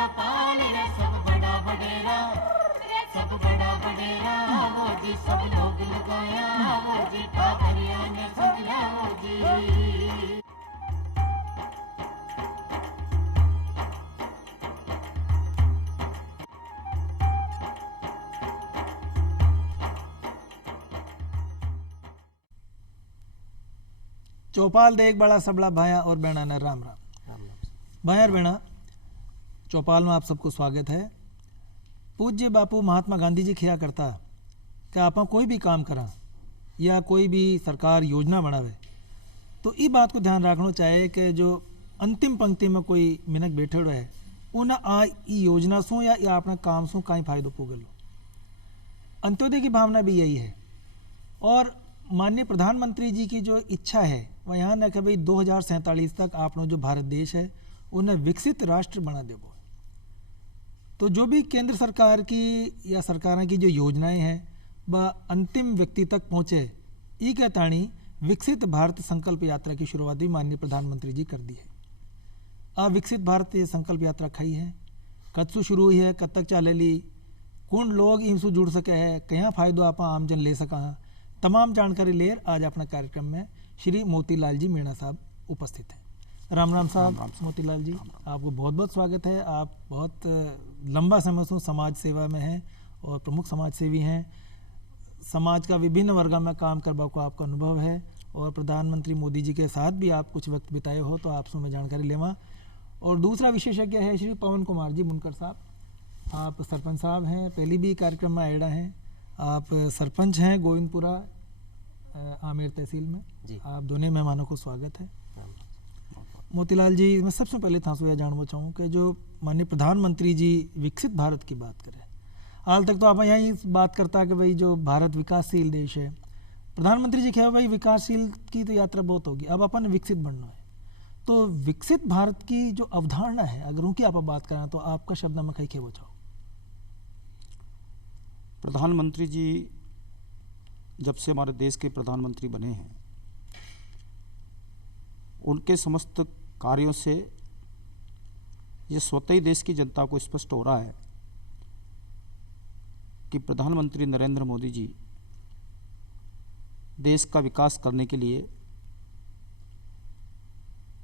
चौपाल रे सब बड़ा बडेरा, सब बड़ा बडेरा वो जी, सब लोग लगाया वो जी, पादरिया ने समझा वो जी। चौपाल दे एक बड़ा सबड़ा भाया और बेणा ने राम राम। भाया और बेणा, चौपाल में आप सबको स्वागत है। पूज्य बापू महात्मा गांधी जी खिया करता कि आप कोई भी काम करा या कोई भी सरकार योजना बनावे तो ई बात को ध्यान रखना चाहिए कि जो अंतिम पंक्ति में कोई मिनक बैठे हुए है उन्हें आ ई योजना सु या अपना काम सु कहीं फायदो पोगेलो। अंत्योदय की भावना भी यही है और माननीय प्रधानमंत्री जी की जो इच्छा है वह यहाँ न कि भाई 2047 तक आपनो जो भारत देश है उन्हें विकसित राष्ट्र बना देवो। तो जो भी केंद्र सरकार की या सरकार की जो योजनाएं हैं वह अंतिम व्यक्ति तक पहुँचे, ई के ताणी विकसित भारत संकल्प यात्रा की शुरुआत भी माननीय प्रधानमंत्री जी कर दी है। अब विकसित भारत ये संकल्प यात्रा खई है, कद से शुरू हुई है, कद तक चलेली, कौन लोग इनसे जुड़ सके हैं, कहाँ फायदो आप आमजन ले सका हैं, तमाम जानकारी लेर आज अपना कार्यक्रम में श्री मोतीलाल जी मीणा साहब उपस्थित हैं। राम राम साहब। मोतीलाल जी, आपको बहुत बहुत स्वागत है। आप बहुत लंबा समय से समाज सेवा में हैं और प्रमुख समाज सेवी हैं। समाज का विभिन्न वर्ग में काम करवा को आपका अनुभव है और प्रधानमंत्री मोदी जी के साथ भी आप कुछ वक्त बिताए हो तो आपसे मैं जानकारी लेवा। और दूसरा विशेषज्ञ है श्री पवन कुमार जी मुनकर साहब। आप सरपंच साहब हैं, पहले भी कार्यक्रम में आएड़ा हैं। आप सरपंच हैं गोविंदपुरा आमेर तहसील में जी। आप दोनों मेहमानों को स्वागत है। मोतीलाल जी, मैं सबसे पहले था यह जानना चाहूँ कि जो माननीय प्रधानमंत्री जी विकसित भारत की बात करें, हाल तक तो आप यही बात करता कि भाई जो भारत विकासशील देश है, प्रधानमंत्री जी कहे भाई विकासशील की तो यात्रा बहुत होगी, अब अपन विकसित बनना है। तो विकसित भारत की जो अवधारणा है अगर उनकी आप बात करें तो आपका शब्द में कहीं वो चाहो। प्रधानमंत्री जी जब से हमारे देश के प्रधानमंत्री बने हैं, उनके समस्त कार्यों से ये स्वतः ही देश की जनता को स्पष्ट हो रहा है कि प्रधानमंत्री नरेंद्र मोदी जी देश का विकास करने के लिए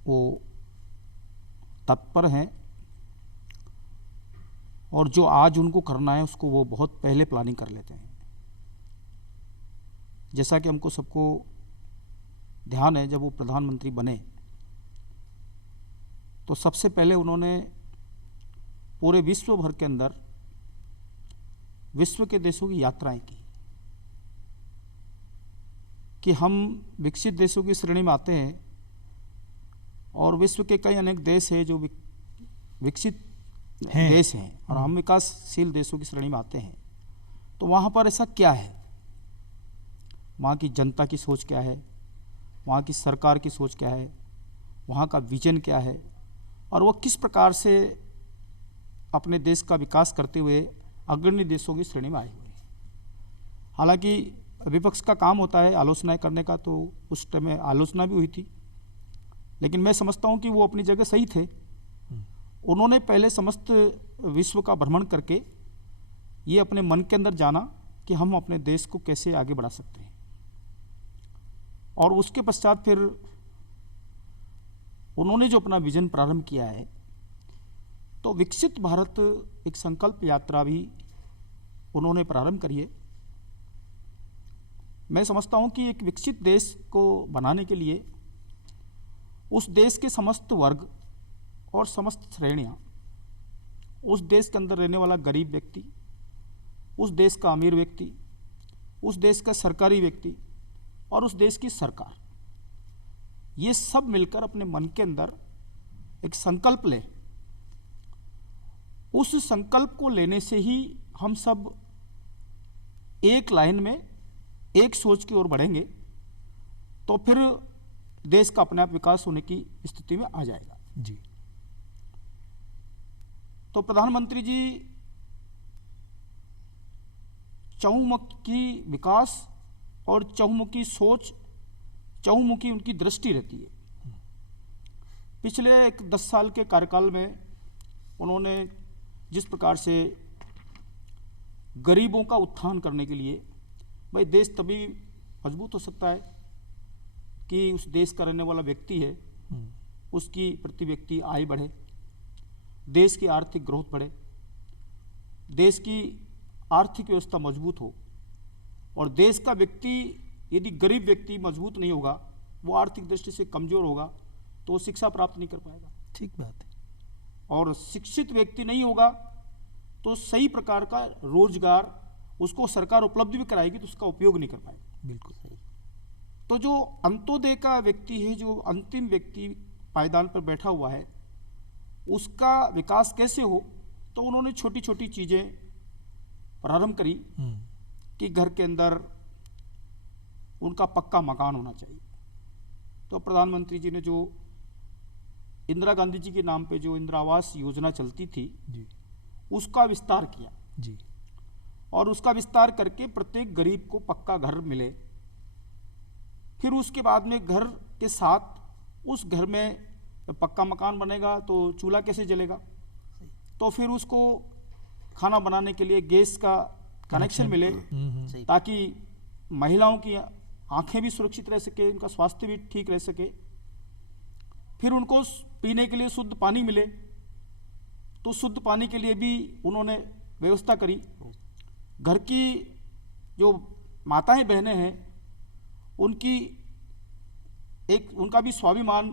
वो तत्पर हैं और जो आज उनको करना है उसको वो बहुत पहले प्लानिंग कर लेते हैं। जैसा कि हमको सबको ध्यान है, जब वो प्रधानमंत्री बने तो सबसे पहले उन्होंने पूरे विश्व भर के अंदर विश्व के देशों की यात्राएं की कि हम विकसित देशों की श्रेणी में आते हैं और विश्व के कई अनेक देश हैं जो विकसित देश हैं और हम विकासशील देशों की श्रेणी में आते हैं। तो वहाँ पर ऐसा क्या है, वहाँ की जनता की सोच क्या है, वहाँ की सरकार की सोच क्या है, वहाँ का विजन क्या है और वो किस प्रकार से अपने देश का विकास करते हुए अग्रणी देशों की श्रेणी में आए हुए हैं। हालांकि विपक्ष का काम होता है आलोचना करने का, तो उस टाइम में आलोचना भी हुई थी, लेकिन मैं समझता हूँ कि वो अपनी जगह सही थे। उन्होंने पहले समस्त विश्व का भ्रमण करके ये अपने मन के अंदर जाना कि हम अपने देश को कैसे आगे बढ़ा सकते हैं और उसके पश्चात फिर उन्होंने जो अपना विजन प्रारंभ किया है, तो विकसित भारत एक संकल्प यात्रा भी उन्होंने प्रारंभ करी है। मैं समझता हूं कि एक विकसित देश को बनाने के लिए उस देश के समस्त वर्ग और समस्त श्रेणियां, उस देश के अंदर रहने वाला गरीब व्यक्ति, उस देश का अमीर व्यक्ति, उस देश का सरकारी व्यक्ति और उस देश की सरकार, ये सब मिलकर अपने मन के अंदर एक संकल्प लें। उस संकल्प को लेने से ही हम सब एक लाइन में एक सोच की ओर बढ़ेंगे, तो फिर देश का अपने आप विकास होने की स्थिति में आ जाएगा जी। तो प्रधानमंत्री जी चहुमुखी विकास और चहुमुखी सोच, चहुमुखी उनकी दृष्टि रहती है। पिछले 10 साल के कार्यकाल में उन्होंने जिस प्रकार से गरीबों का उत्थान करने के लिए, भाई देश तभी मजबूत हो सकता है कि उस देश का रहने वाला व्यक्ति है उसकी प्रति व्यक्ति आय बढ़े, देश की आर्थिक ग्रोथ बढ़े, देश की आर्थिक व्यवस्था मजबूत हो। और देश का व्यक्ति यदि गरीब व्यक्ति मजबूत नहीं होगा, वो आर्थिक दृष्टि से कमजोर होगा, तो वो शिक्षा प्राप्त नहीं कर पाएगा। ठीक बात है। और शिक्षित व्यक्ति नहीं होगा तो सही प्रकार का रोजगार उसको सरकार उपलब्ध भी कराएगी तो उसका उपयोग नहीं कर पाएगा। बिल्कुल सही। तो जो अंत्योदय का व्यक्ति है, जो अंतिम व्यक्ति पायदान पर बैठा हुआ है, उसका विकास कैसे हो, तो उन्होंने छोटी छोटी चीजें प्रारंभ करी कि घर के अंदर उनका पक्का मकान होना चाहिए। तो प्रधानमंत्री जी ने जो इंदिरा गांधी जी के नाम पे जो इंदिरा आवास योजना चलती थी जी, उसका विस्तार किया जी, और उसका विस्तार करके प्रत्येक गरीब को पक्का घर मिले। फिर उसके बाद में घर के साथ उस घर में पक्का मकान बनेगा तो चूल्हा कैसे जलेगा, तो फिर उसको खाना बनाने के लिए गैस का कनेक्शन मिले ताकि महिलाओं की आंखें भी सुरक्षित रह सके, उनका स्वास्थ्य भी ठीक रह सके। फिर उनको पीने के लिए शुद्ध पानी मिले, तो शुद्ध पानी के लिए भी उन्होंने व्यवस्था करी। घर की जो माताएं बहनें हैं उनकी उनका भी स्वाभिमान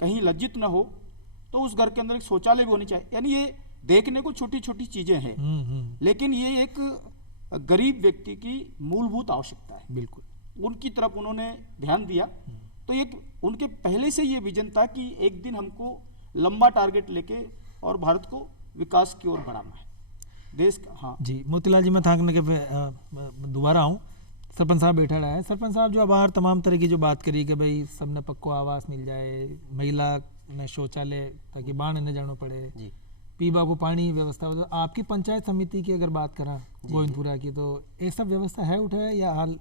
कहीं लज्जित न हो, तो उस घर के अंदर एक शौचालय भी होनी चाहिए। यानी ये देखने को छोटी छोटी चीजें हैं, लेकिन ये एक गरीब व्यक्ति की मूलभूत आवश्यकता है। बिल्कुल उनकी तरफ उन्होंने ध्यान दिया। तो एक उनके पहले से ये विजन था कि एक दिन हमको लंबा टारगेट लेके और भारत को विकास की ओर बढ़ाना है, देश का। हाँ जी, मोतीलाल जी, मैं थाकने के दोबारा आऊँ। सरपंच साहब बैठा रहा है। सरपंच साहब जो आभार तमाम तरह की जो बात करी कि भाई सबने पक्को आवास मिल जाए, महिला ने शौचालय ताकि बाढ़ न जाना पड़े, पीबा को पानी व्यवस्था। तो आपकी पंचायत समिति की अगर बात करा गोविंदपुरा की, तो ये सब व्यवस्था है उठे या हाल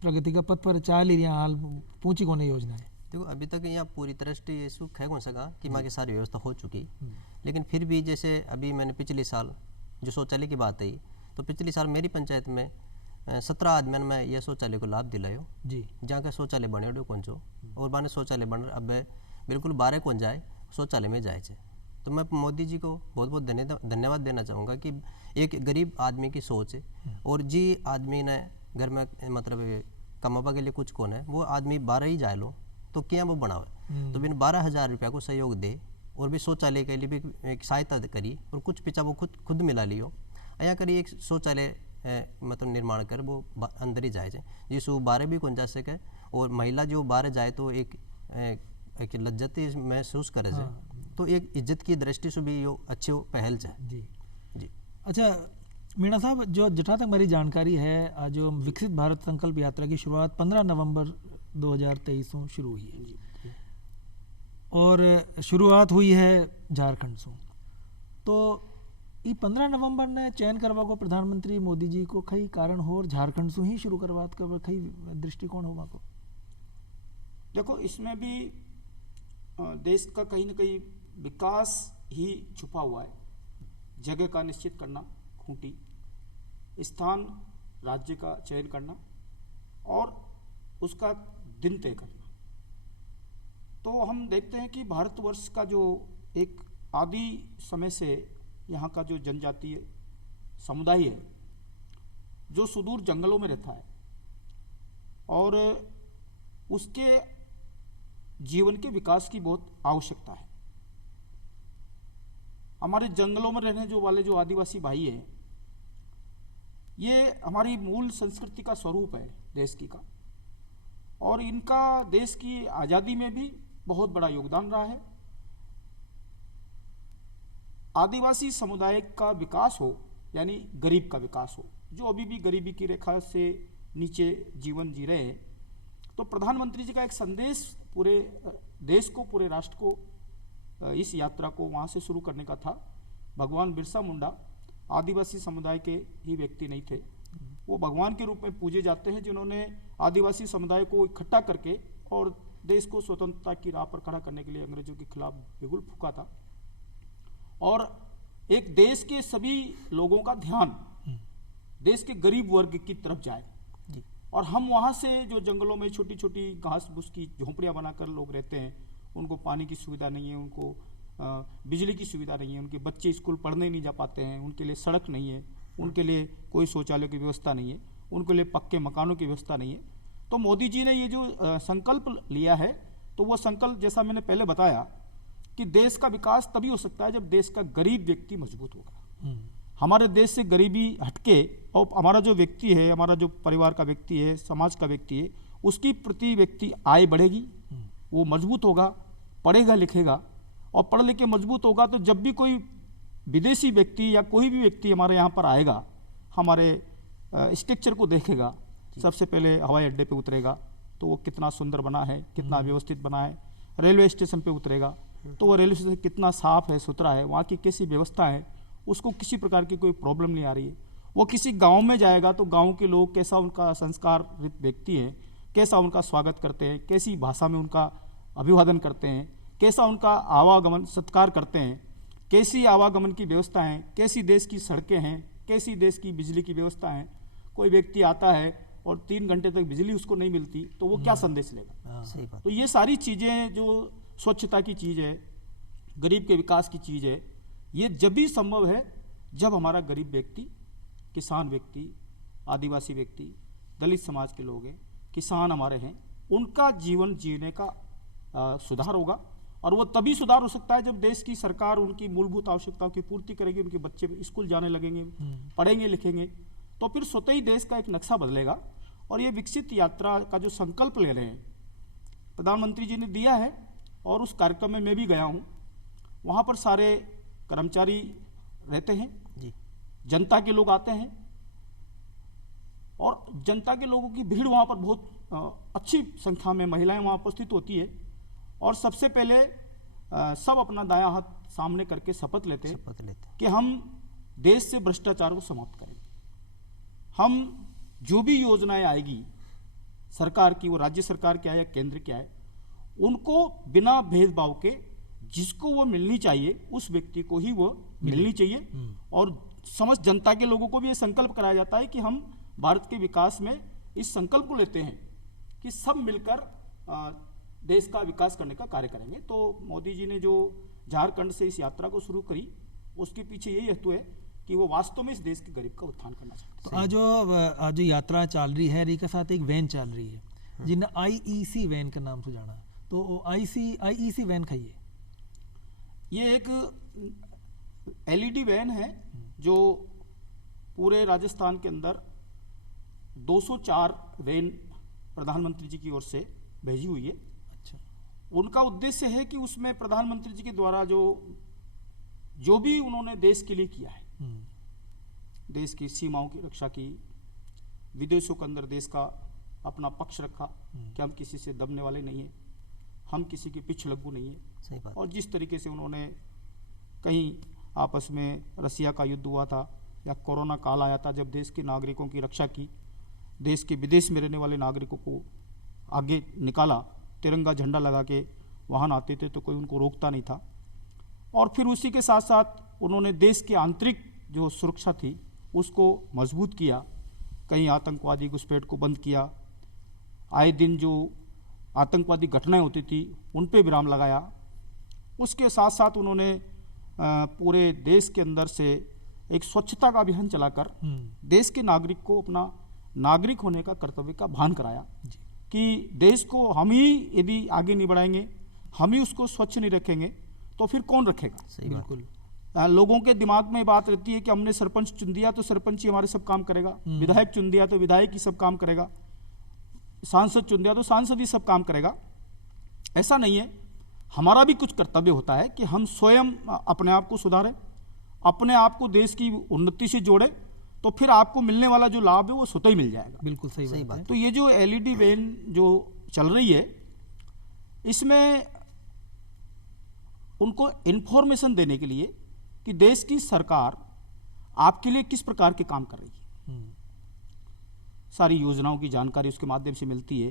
प्रगति का पथ पर चाल ही हाल पहुंची कौन योजना है? देखो अभी तक यहाँ पूरी तरह से सुख है कौन सका कि माँ की सारी व्यवस्था हो चुकी, लेकिन फिर भी जैसे अभी मैंने पिछले साल जो शौचालय की बात आई, तो पिछले साल मेरी पंचायत में 17 आदमियों में यह शौचालय को लाभ दिलायो जी, जहाँ का शौचालय बने कौन चो और बाने शौचालय बन अब बिल्कुल 12 कौन जाए शौचालय में जाए। तो मैं मोदी जी को बहुत बहुत धन्यवाद देना चाहूँगा कि एक गरीब आदमी की सोच है, और जी आदमी ने घर में मतलब कमापा के लिए कुछ कौन है, वो आदमी 12 ही जाए लो तो क्या वो बनावे, तो बिन 12,000 रुपया को सहयोग दे और भी शौचालय के लिए भी एक सहायता करी और कुछ पिछा वो खुद मिला लियो। यहाँ करी एक शौचालय मतलब निर्माण कर वो अंदर ही जाए जिसको 12 भी कौन जा सके, और महिला जो 12 जाए तो एक लज्जत महसूस करे जाए। तो एक इज्जत की दृष्टि से भी यो अच्छे पहल जाए। जी जी। अच्छा मीणा साहब, जो जहाँ तक मेरी जानकारी है, जो विकसित भारत संकल्प यात्रा की शुरुआत 15 नवंबर 2023 से शुरू हुई है और शुरुआत हुई है झारखंड से। तो ये 15 नवंबर ने चयन करवा को प्रधानमंत्री मोदी जी को कई कारण हो और झारखंड से ही शुरू करवात का कई दृष्टिकोण होगा को? देखो इसमें भी देश का कहीं ना कहीं विकास ही छुपा हुआ है। जगह का निश्चित करना, खूंटी स्थान राज्य का चयन करना और उसका दिन तय करना। तो हम देखते हैं कि भारतवर्ष का जो एक आदि समय से यहाँ का जो जनजातीय समुदाय है जो सुदूर जंगलों में रहता है और उसके जीवन के विकास की बहुत आवश्यकता है। हमारे जंगलों में रहने वाले जो आदिवासी भाई हैं, ये हमारी मूल संस्कृति का स्वरूप है देश की का, और इनका देश की आज़ादी में भी बहुत बड़ा योगदान रहा है। आदिवासी समुदाय का विकास हो यानी गरीब का विकास हो, जो अभी भी गरीबी की रेखा से नीचे जीवन जी रहे हैं, तो प्रधानमंत्री जी का एक संदेश पूरे देश को, पूरे राष्ट्र को इस यात्रा को वहाँ से शुरू करने का था। भगवान बिरसा मुंडा आदिवासी समुदाय के ही व्यक्ति नहीं थे, वो भगवान के रूप में पूजे जाते हैं जिन्होंने आदिवासी समुदाय को इकट्ठा करके और देश को स्वतंत्रता की राह पर खड़ा करने के लिए अंग्रेजों के खिलाफ बिगुल फूका था। और एक देश के सभी लोगों का ध्यान देश के गरीब वर्ग की तरफ जाए, जी। और हम वहाँ से जो जंगलों में छोटी छोटी घास फूस की झोंपड़ियाँ बनाकर लोग रहते हैं, उनको पानी की सुविधा नहीं है, उनको बिजली की सुविधा नहीं है, उनके बच्चे स्कूल पढ़ने नहीं जा पाते हैं, उनके लिए सड़क नहीं है, उनके लिए कोई शौचालय की व्यवस्था नहीं है, उनके लिए पक्के मकानों की व्यवस्था नहीं है। तो मोदी जी ने ये जो संकल्प लिया है, तो वो संकल्प जैसा मैंने पहले बताया कि देश का विकास तभी हो सकता है जब देश का गरीब व्यक्ति मजबूत होगा। हमारे देश से गरीबी हटके और हमारा जो व्यक्ति है, हमारा जो परिवार का व्यक्ति है, समाज का व्यक्ति है, उसकी प्रति व्यक्ति आय बढ़ेगी, वो मजबूत होगा, पढ़ेगा लिखेगा, और पढ़ लिख के मजबूत होगा तो जब भी कोई विदेशी व्यक्ति या कोई भी व्यक्ति हमारे यहाँ पर आएगा, हमारे स्ट्रक्चर को देखेगा, सबसे पहले हवाई अड्डे पे उतरेगा तो वो कितना सुंदर बना है, कितना व्यवस्थित बना है, रेलवे स्टेशन पे उतरेगा तो वो रेलवे स्टेशन कितना साफ है, सुथरा है, वहाँ की कैसी व्यवस्था है, उसको किसी प्रकार की कोई प्रॉब्लम नहीं आ रही है। वो किसी गांव में जाएगा तो गांव के लोग कैसा उनका संस्कारित व्यक्ति है, कैसा उनका स्वागत करते हैं, कैसी भाषा में उनका अभिवादन करते हैं, कैसा उनका आवागमन सत्कार करते हैं, कैसी आवागमन की व्यवस्था है, कैसी देश की सड़कें हैं, कैसी देश की बिजली की व्यवस्था है। कोई व्यक्ति आता है और 3 घंटे तक बिजली उसको नहीं मिलती तो वो क्या संदेश लेगा। सही बात। तो ये सारी चीज़ें जो स्वच्छता की चीज़ है, गरीब के विकास की चीज़ है, ये जब भी संभव है जब हमारा गरीब व्यक्ति, किसान व्यक्ति, आदिवासी व्यक्ति, दलित समाज के लोग हैं, किसान हमारे हैं, उनका जीवन जीने का सुधार होगा। और वो तभी सुधार हो सकता है जब देश की सरकार उनकी मूलभूत आवश्यकताओं की पूर्ति करेगी, उनके बच्चे स्कूल जाने लगेंगे, पढ़ेंगे लिखेंगे, तो फिर स्वतः ही देश का एक नक्शा बदलेगा। और ये विकसित यात्रा का जो संकल्प ले रहे हैं प्रधानमंत्री जी ने दिया है, और उस कार्यक्रम में मैं भी गया हूँ, वहाँ पर सारे कर्मचारी रहते हैं जी। जनता के लोग आते हैं, और जनता के लोगों की भीड़ वहाँ पर बहुत अच्छी संख्या में महिलाएं वहाँ उपस्थित होती है, और सबसे पहले सब अपना दायां हाथ सामने करके शपथ लेते हैं कि हम देश से भ्रष्टाचार को समाप्त करेंगे। हम जो भी योजनाएं आएगी सरकार की, वो राज्य सरकार की आए या केंद्र की आए, उनको बिना भेदभाव के जिसको वो मिलनी चाहिए उस व्यक्ति को ही वो मिलनी चाहिए। और समस्त जनता के लोगों को भी ये संकल्प कराया जाता है कि हम भारत के विकास में इस संकल्प को लेते हैं कि सब मिलकर देश का विकास करने का कार्य करेंगे। तो मोदी जी ने जो झारखंड से इस यात्रा को शुरू करी, उसके पीछे यही हेतु है कि वो वास्तव में इस देश के गरीब का उत्थान करना चाहते हैं। तो आज जो यात्रा चल रही है, के साथ एक वैन चल रही है जिन्हें IEC वैन के नाम से जाना, तो IEC वैन खाइए, ये एक LED वैन है जो पूरे राजस्थान के अंदर 204 वैन प्रधानमंत्री जी की ओर से भेजी हुई है। अच्छा। उनका उद्देश्य है कि उसमें प्रधानमंत्री जी के द्वारा जो भी उन्होंने देश के लिए किया है, देश की सीमाओं की रक्षा की, विदेशों के अंदर देश का अपना पक्ष रखा कि हम किसी से दबने वाले नहीं हैं, हम किसी के पिछलग्गू नहीं है। सही बात। और जिस तरीके से उन्होंने कहीं आपस में रसिया का युद्ध हुआ था या कोरोना काल आया था, जब देश के नागरिकों की रक्षा की, देश के विदेश में रहने वाले नागरिकों को आगे निकाला, तिरंगा झंडा लगा के वाहन आते थे तो कोई उनको रोकता नहीं था। और फिर उसी के साथ साथ उन्होंने देश की आंतरिक जो सुरक्षा थी उसको मजबूत किया, कहीं आतंकवादी घुसपैठ को बंद किया, आए दिन जो आतंकवादी घटनाएं होती थी उन पे विराम लगाया। उसके साथ साथ उन्होंने पूरे देश के अंदर से एक स्वच्छता का अभियान चलाकर देश के नागरिक को अपना नागरिक होने का कर्तव्य का भान कराया कि देश को हम ही यदि आगे नहीं बढ़ाएंगे, हम ही उसको स्वच्छ नहीं रखेंगे तो फिर कौन रखेगा। सही बात। बिल्कुल। लोगों के दिमाग में बात रहती है कि हमने सरपंच चुन दिया तो सरपंच ही हमारे सब काम करेगा, विधायक चुन दिया तो विधायक ही सब काम करेगा, सांसद चुन दिया तो सांसद ही सब काम करेगा। ऐसा नहीं है, हमारा भी कुछ कर्तव्य होता है कि हम स्वयं अपने आप को सुधारें, अपने आप को देश की उन्नति से जोड़ें, तो फिर आपको मिलने वाला जो लाभ है वो स्वतः ही मिल जाएगा। बिल्कुल सही बात है। तो ये जो LED वैन जो चल रही है, इसमें उनको इन्फॉर्मेशन देने के लिए कि देश की सरकार आपके लिए किस प्रकार के काम कर रही है, सारी योजनाओं की जानकारी उसके माध्यम से मिलती है।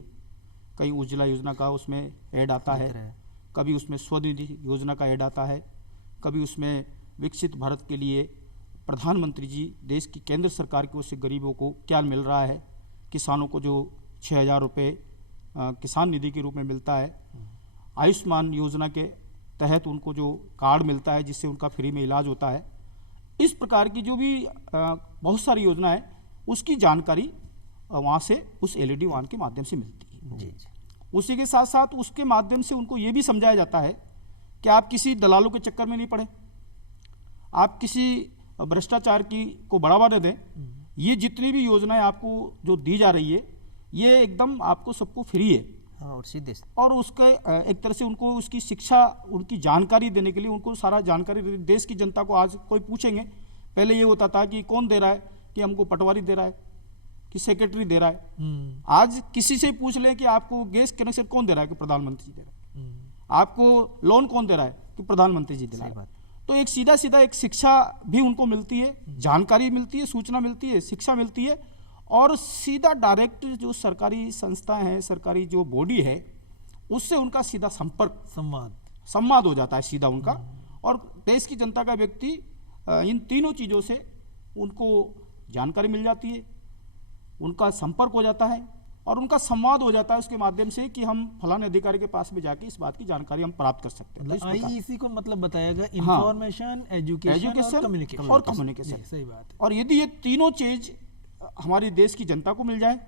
कहीं उज्ज्वला योजना का उसमें ऐड आता है, कभी उसमें स्वनिधि योजना का ऐड आता है, कभी उसमें विकसित भारत के लिए प्रधानमंत्री जी देश की केंद्र सरकार की ओर से गरीबों को क्या मिल रहा है। किसानों को जो 6,000 रुपये किसान निधि के रूप में मिलता है, आयुष्मान योजना के तहत उनको जो कार्ड मिलता है जिससे उनका फ्री में इलाज होता है, इस प्रकार की जो भी बहुत सारी योजना है उसकी जानकारी वहाँ से उस LED वाहन के माध्यम से मिलती है। जी। उसी के साथ साथ उसके माध्यम से उनको ये भी समझाया जाता है कि आप किसी दलालों के चक्कर में नहीं पड़े, आप किसी भ्रष्टाचार की को बढ़ावा न दें। ये जितनी भी योजनाएं आपको जो दी जा रही है ये एकदम आपको सबको फ्री है। हाँ, और सीधे और उसके एक तरह से उनको उसकी शिक्षा, उनकी जानकारी देने के लिए उनको सारा जानकारी देश की जनता को। आज कोई पूछेंगे, पहले ये होता था कि कौन दे रहा है, कि हमको पटवारी दे रहा है, कि सेक्रेटरी दे रहा है। आज किसी से पूछ ले कि आपको गैस कनेक्शन कौन दे रहा है, कि प्रधानमंत्री दे रहा है। आपको लोन कौन दे रहा है, कि प्रधानमंत्री जी दे रहा है। तो एक सीधा सीधा एक शिक्षा भी उनको मिलती है, जानकारी मिलती है, सूचना मिलती है, शिक्षा मिलती है, और सीधा डायरेक्ट जो सरकारी संस्थाएं हैं, सरकारी जो बॉडी है, उससे उनका सीधा संपर्क संवाद हो जाता है सीधा उनका। और देश की जनता का व्यक्ति इन तीनों चीज़ों से उनको जानकारी मिल जाती है, उनका संपर्क हो जाता है और उनका संवाद हो जाता है उसके माध्यम से कि हम फलाने अधिकारी के पास में जाके इस बात की जानकारी हम प्राप्त कर सकते हैं। IEC को मतलब बताया गया इंफॉर्मेशन, एजुकेशन और कम्युनिकेशन। सही बात है। और यदि ये तीनों चीज हमारी देश की जनता को मिल जाए,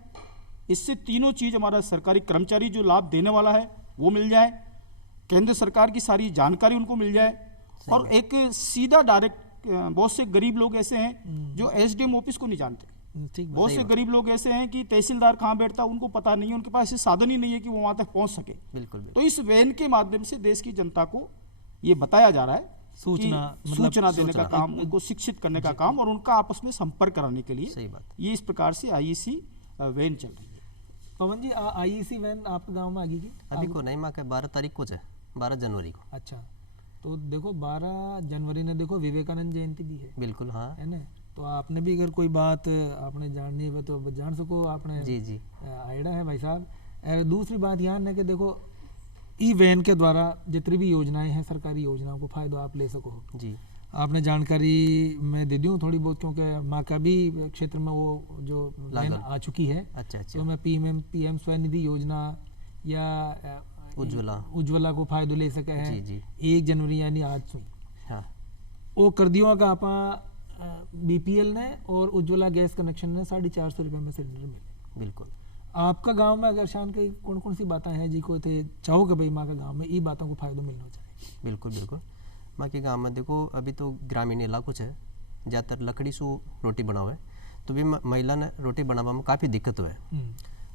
इससे तीनों चीज हमारा सरकारी कर्मचारी जो लाभ देने वाला है वो मिल जाए, केंद्र सरकार की सारी जानकारी उनको मिल जाए, और एक सीधा डायरेक्ट बहुत से गरीब लोग ऐसे हैं जो SDM ऑफिस को नहीं जानते। बहुत से गरीब लोग ऐसे हैं कि तहसीलदार कहाँ बैठता है उनको पता नहीं है, उनके पास ऐसे साधन ही नहीं है कि वो वहां तक पहुंच सके। बिल्कुल। तो इस वैन के माध्यम से देश की जनता को ये बताया जा रहा है, सूचना देने का काम, उनको शिक्षित करने का काम, और उनका आपस में संपर्क कराने के लिए। सही बात। ये इस प्रकार से IEC वैन चल रही है। पवन जी, IEC वैन आपके गाँव में आ गई? अभी को नहीं, माँ के 12 तारीख को है, 12 जनवरी को। अच्छा, तो देखो 12 जनवरी ने देखो विवेकानंद जयंती भी है। बिल्कुल, हाँ, है ना। तो आपने भी अगर कोई बात आपने जाननी है तो जान सको, आपने जी आइडिया है भाई साहब। दूसरी बात यहाँ है कि देखो वैन के द्वारा जितनी भी योजनाएं हैं, सरकारी योजनाओं को फायदा आप ले सको जी। आपने जानकारी मैं दे दूँ थोड़ी बहुत, क्योंकि माँ का भी क्षेत्र में वो जो वैन आ चुकी है। अच्छा। तो मैं PM स्वनिधि योजना या उज्ज्वला को फायदा ले सके हैं। जी। 1 जनवरी यानी आज से हाँ, वो कर दियो का आप BPL ने और उज्ज्वला गैस कनेक्शन ने 450 रुपये में सिलेंडर मिले। बिल्कुल। आपका गांव में अगर शान के कौन कौन सी बातें हैं जी को थे चाहो कि भाई माँ का गांव में ये बातों को फायदा मिलना चाहिए? बिल्कुल। माँ के गांव में देखो अभी तो ग्रामीण इलाकों है, ज़्यादातर लकड़ी से रोटी बनावे, तो भी महिला ने रोटी बनावा में काफ़ी दिक्कत हुए।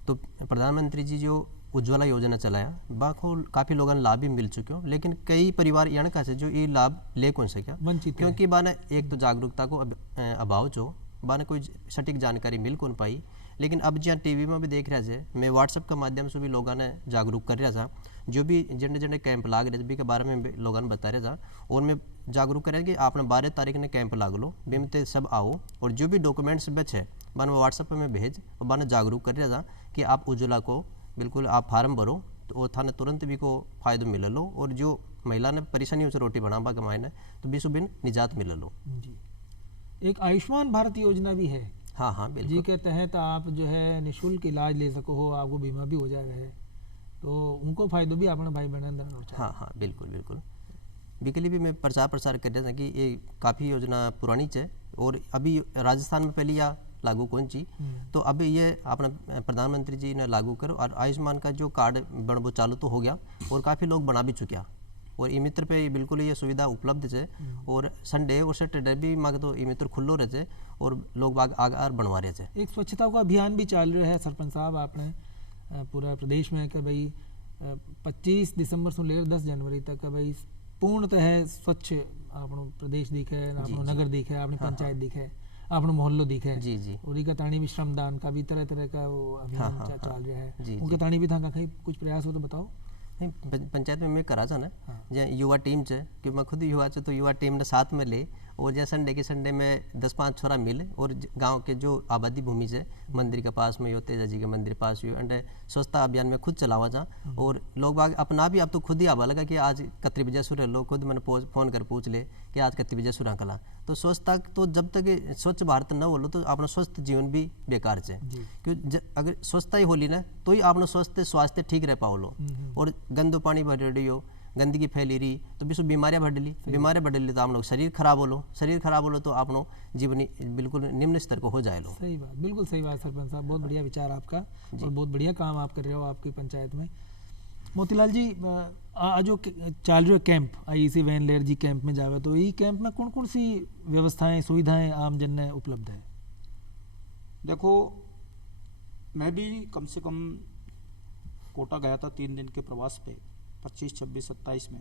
तो प्रधानमंत्री जी जो उज्ज्वला योजना चलाया, बाको काफ़ी लोगों ने लाभ भी मिल चुके हो, लेकिन कई परिवार यहाँ का जो ये लाभ ले कौन सका, क्योंकि बाने एक तो जागरूकता को अभाव जो बाने कोई सटीक जानकारी मिल कौन पाई। लेकिन अब जहाँ TV में भी देख रहा है, मैं WhatsApp के माध्यम से भी लोगों ने जागरूक कर रहा था, जो भी जने कैंप लाग रहे भी के बारे में लोगों ने बता रहा था, और मैं जागरूक करें कि आपने 12 तारीख ने कैंप लाग लो, बीमते सब आओ, और जो भी डॉक्यूमेंट्स बचे बाने WhatsApp पे मैं भेज, और बाने जागरूक कर रहा था कि आप उज्ज्वला को बिल्कुल आप फार्म भरो, तो वो थाने तुरंत भी को फायदा मिल लो, और जो महिला ने परेशानी से रोटी बनाबा कमाए ने तो बीसों बिन निजात मिल लो। जी। एक आयुष्मान भारत योजना भी है। हाँ, बिल्कुल। जी के तहत आप जो है निःशुल्क इलाज ले सको हो, आपको बीमा भी हो जाएगा है, तो उनको फायदा भी अपने भाई बहन। हाँ, बिल्कुल। बिकली भी मैं प्रचार कर रहा था कि ये काफ़ी योजना पुरानी है, और अभी राजस्थान में पहले या लागू कौन ची, तो अभी ये अपना प्रधानमंत्री जी ने लागू करो, और आयुष्मान का जो कार्ड बन वो चालू तो हो गया, और काफ़ी लोग बना भी चुका, और ई मित्र पे बिल्कुल ये सुविधा उपलब्ध है, और संडे और सैटरडे भी मांग तो ई मित्र खुल्लो रहते, और लोग बाग आगार बनवा रहे थे। एक स्वच्छता का अभियान भी चल रहा है सरपंच साहब, आपने पूरा प्रदेश में कि भाई 25 दिसंबर से लेकर 10 जनवरी तक भाई पूर्णतः स्वच्छ अपनो प्रदेश दिखे, अपनो नगर दिखे, अपनी पंचायत दिखे, अपनो मोहल्लो दिखे। जी। और इका ताणी भी श्रमदान का भी तरह का वो अभियान चल रहा है। उनके ताणी भी था कहीं कुछ प्रयास हो तो बताओ। नहीं, पंचायत में मैं करा था ना, जहाँ युवा टीम है, कि मैं खुद युवा तो युवा टीम ने साथ में ले, और या संडे के संडे में 10-5 छोरा मिले और गांव के जो आबादी भूमि से मंदिर के पास में यो तेजा जी के मंदिर पास हुई अंडे स्वच्छता अभियान में खुद चलावा जा और लोग बाग अपना भी अब तो खुद ही आवा लगा कि आज कतरी बजे सुर लोग खुद मैंने फोन कर पूछ ले कि आज कतरी बजे सुरा कला। तो स्वच्छता तो जब तक स्वच्छ भारत न बोलो तो अपना स्वस्थ जीवन भी बेकार है, क्योंकि अगर स्वच्छता ही होली ना तो ही अपना स्वस्थ स्वास्थ्य ठीक रह पाओ लो। और गंदो पानी भर रही हो, गंदगी फैली रही तो विश्व बीमारियां बढ़ ली तो आप लोग शरीर खराब हो लो तो आप लोग जीवनी बिल्कुल निम्न स्तर को हो जाए लो। सही बात, बिल्कुल सही बात सरपंच साहब, बहुत बढ़िया विचार आपका और बहुत बढ़िया काम आप कर रहे हो आपकी पंचायत में। मोतीलाल जी, जो चल रहे कैंप आईसी वैन लेयर जी कैंप में जावे तो ये कैंप में कौन कौन सी व्यवस्थाएं सुविधाएं आम जन ने उपलब्ध है? देखो, मैं भी कम से कम कोटा गया था 3 दिन के प्रवास पे 25, 26, 27 में,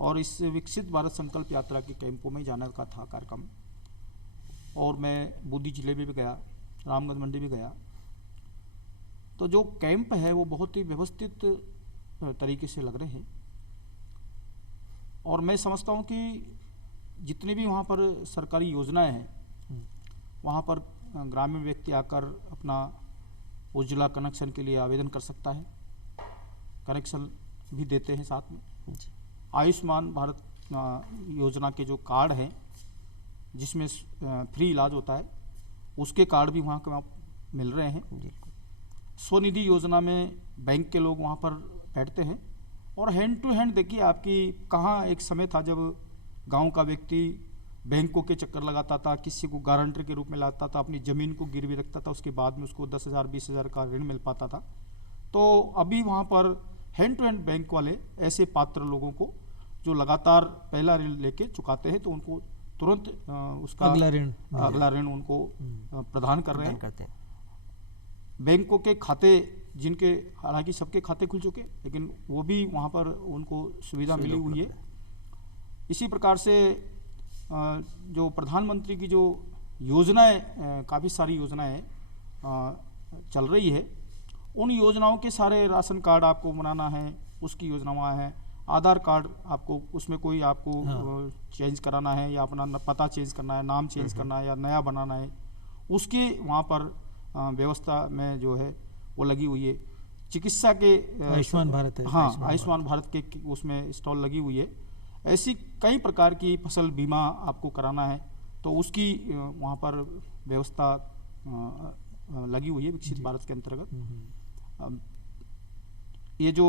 और इस विकसित भारत संकल्प यात्रा के कैंपों में जाने का था कार्यक्रम। और मैं बूंदी जिले में भी गया, रामगंज मंडी भी गया। तो जो कैंप है वो बहुत ही व्यवस्थित तरीके से लग रहे हैं और मैं समझता हूँ कि जितने भी वहाँ पर सरकारी योजनाएं हैं वहाँ पर ग्रामीण व्यक्ति आकर अपना उज्ज्वला कनेक्शन के लिए आवेदन कर सकता है, कनेक्शन भी देते हैं साथ में। आयुष्मान भारत योजना के जो कार्ड हैं जिसमें फ्री इलाज होता है उसके कार्ड भी वहाँ मिल रहे हैं। स्वनिधि योजना में बैंक के लोग वहाँ पर बैठते हैं और हैंड टू हैंड देखिए आपकी कहाँ एक समय था जब गांव का व्यक्ति बैंकों के चक्कर लगाता था, किसी को गारंटर के रूप में लाता था, अपनी ज़मीन को गिरवी रखता था, उसके बाद में उसको 10,000 20,000 का ऋण मिल पाता था। तो अभी वहाँ पर हैंड टू हैंड बैंक वाले ऐसे पात्र लोगों को जो लगातार पहला ऋण लेके चुकाते हैं तो उनको तुरंत उसका अगला ऋण उनको प्रदान कर रहे हैं। बैंकों के खाते जिनके हालांकि सबके खाते खुल चुके लेकिन वो भी वहाँ पर उनको सुविधा मिली हुई है। इसी प्रकार से जो प्रधानमंत्री की जो योजनाएं काफ़ी सारी योजनाएं चल रही है, उन योजनाओं के सारे राशन कार्ड आपको बनाना है, उसकी योजनाएं हैं। आधार कार्ड आपको उसमें कोई आपको चेंज कराना है या अपना पता चेंज करना है, नाम चेंज करना है या नया बनाना है, उसकी वहाँ पर व्यवस्था में जो है वो लगी हुई है। चिकित्सा के आयुष्मान भारत है, हाँ आयुष्मान भारत के उसमें स्टॉल लगी हुई है। ऐसी कई प्रकार की फसल बीमा आपको कराना है तो उसकी वहाँ पर व्यवस्था लगी हुई है विकसित भारत के अंतर्गत। ये जो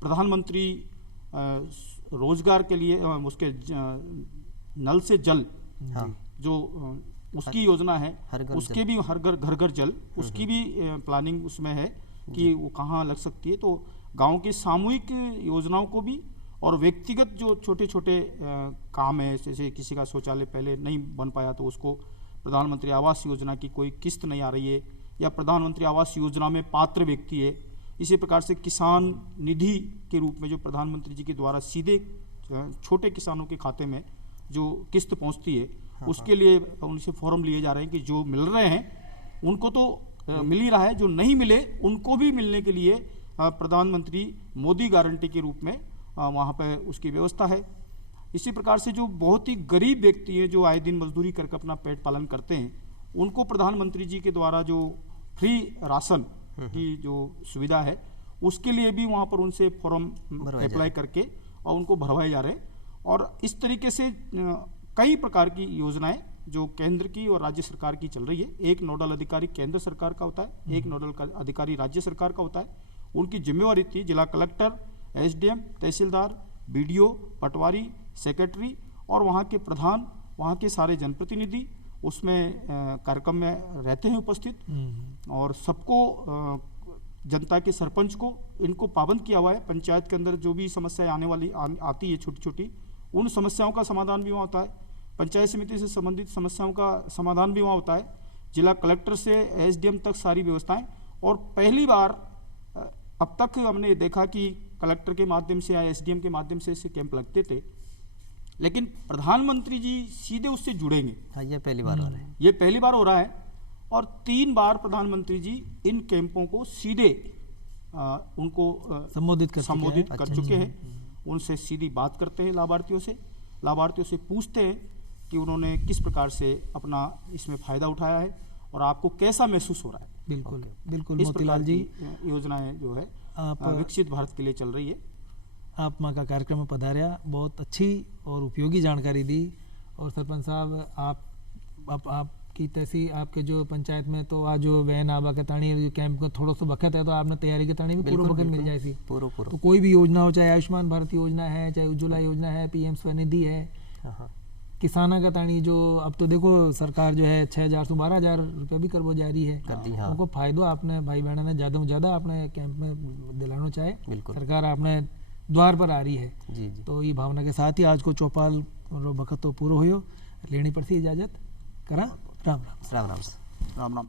प्रधानमंत्री रोजगार के लिए उसके नल से जल जो उसकी योजना है उसके भी हर घर जल उसकी भी प्लानिंग उसमें है कि वो कहाँ लग सकती है। तो गांव के सामूहिक योजनाओं को भी और व्यक्तिगत जो छोटे छोटे काम है, जैसे किसी का शौचालय पहले नहीं बन पाया तो उसको प्रधानमंत्री आवास योजना की कोई किस्त नहीं आ रही है या प्रधानमंत्री आवास योजना में पात्र व्यक्ति है, इसी प्रकार से किसान निधि के रूप में जो प्रधानमंत्री जी के द्वारा सीधे छोटे किसानों के खाते में जो किस्त पहुंचती है उसके लिए उनसे फॉर्म लिए जा रहे हैं कि जो मिल रहे हैं उनको तो मिल ही रहा है, जो नहीं मिले उनको भी मिलने के लिए प्रधानमंत्री मोदी गारंटी के रूप में वहाँ पे उसकी व्यवस्था है। इसी प्रकार से जो बहुत ही गरीब व्यक्ति हैं जो आए दिन मजदूरी करके अपना पेट पालन करते हैं उनको प्रधानमंत्री जी के द्वारा जो फ्री राशन की जो सुविधा है उसके लिए भी वहाँ पर उनसे फॉर्म अप्लाई करके और उनको भरवाए जा रहे हैं। और इस तरीके से कई प्रकार की योजनाएं जो केंद्र की और राज्य सरकार की चल रही है। एक नोडल अधिकारी केंद्र सरकार का होता है, एक नोडल अधिकारी राज्य सरकार का होता है। उनकी जिम्मेवारी थी जिला कलेक्टर, एसडीएम, तहसीलदार, बीडीओ, पटवारी, सेक्रेटरी और वहाँ के प्रधान, वहाँ के सारे जनप्रतिनिधि उसमें कार्यक्रम में रहते हैं उपस्थित और सबको जनता के सरपंच को इनको पाबंद किया हुआ है। पंचायत के अंदर जो भी समस्याएं आती है छोटी छोटी उन समस्याओं का समाधान भी वहाँ होता है। पंचायत समिति से संबंधित समस्याओं का समाधान भी वहाँ होता है। जिला कलेक्टर से एसडीएम तक सारी व्यवस्थाएं। और पहली बार अब तक हमने देखा कि कलेक्टर के माध्यम से या एसडीएम के माध्यम से ऐसे कैंप लगते थे, लेकिन प्रधानमंत्री जी सीधे उससे जुड़ेंगे। हाँ, ये पहली बार हो रहा है। ये पहली बार हो रहा है और 3 बार प्रधानमंत्री जी इन कैंपों को सीधे उनको संबोधित कर चुके हैं। उनसे सीधी बात करते हैं लाभार्थियों से लाभार्थियों से पूछते हैं कि उन्होंने किस प्रकार से अपना इसमें फ़ायदा उठाया है और आपको कैसा महसूस हो रहा है। बिल्कुल बिल्कुल इस मोतीलाल प्रकार जी, की योजनाएं जो है आप विकसित भारत के लिए चल रही है। आप माँ का कार्यक्रम में पधारा, बहुत अच्छी और उपयोगी जानकारी दी। और सरपंच साहब, आपकी तैसी आपके जो पंचायत में तो आज जो वैन आबा के ताणी जो कैंप का थोड़ा सा वक्त है, तो आपने तैयारी के ताणी में पूरा वक्त मिल जाए सी। पूरा तो कोई भी योजना हो, चाहे आयुष्मान भारत योजना है, चाहे उज्ज्वला योजना है, PM स्वनिधि है, किसाना का ताणी जो अब तो देखो सरकार जो है 6,000 से 12,000 रुपये भी करवो जारी है, कर दी। हाँ, उनको फायदो आपने भाई बहनों ने ज़्यादा से ज़्यादा अपने कैंप में दिलाना चाहे। बिल्कुल। सरकार आपने द्वार पर आ रही है। जी जी। तो ये भावना के साथ ही आज को चौपाल वक्त तो पूरा हो लेनी पड़ती इजाज़त करा। राम राम। राम राम। राम राम।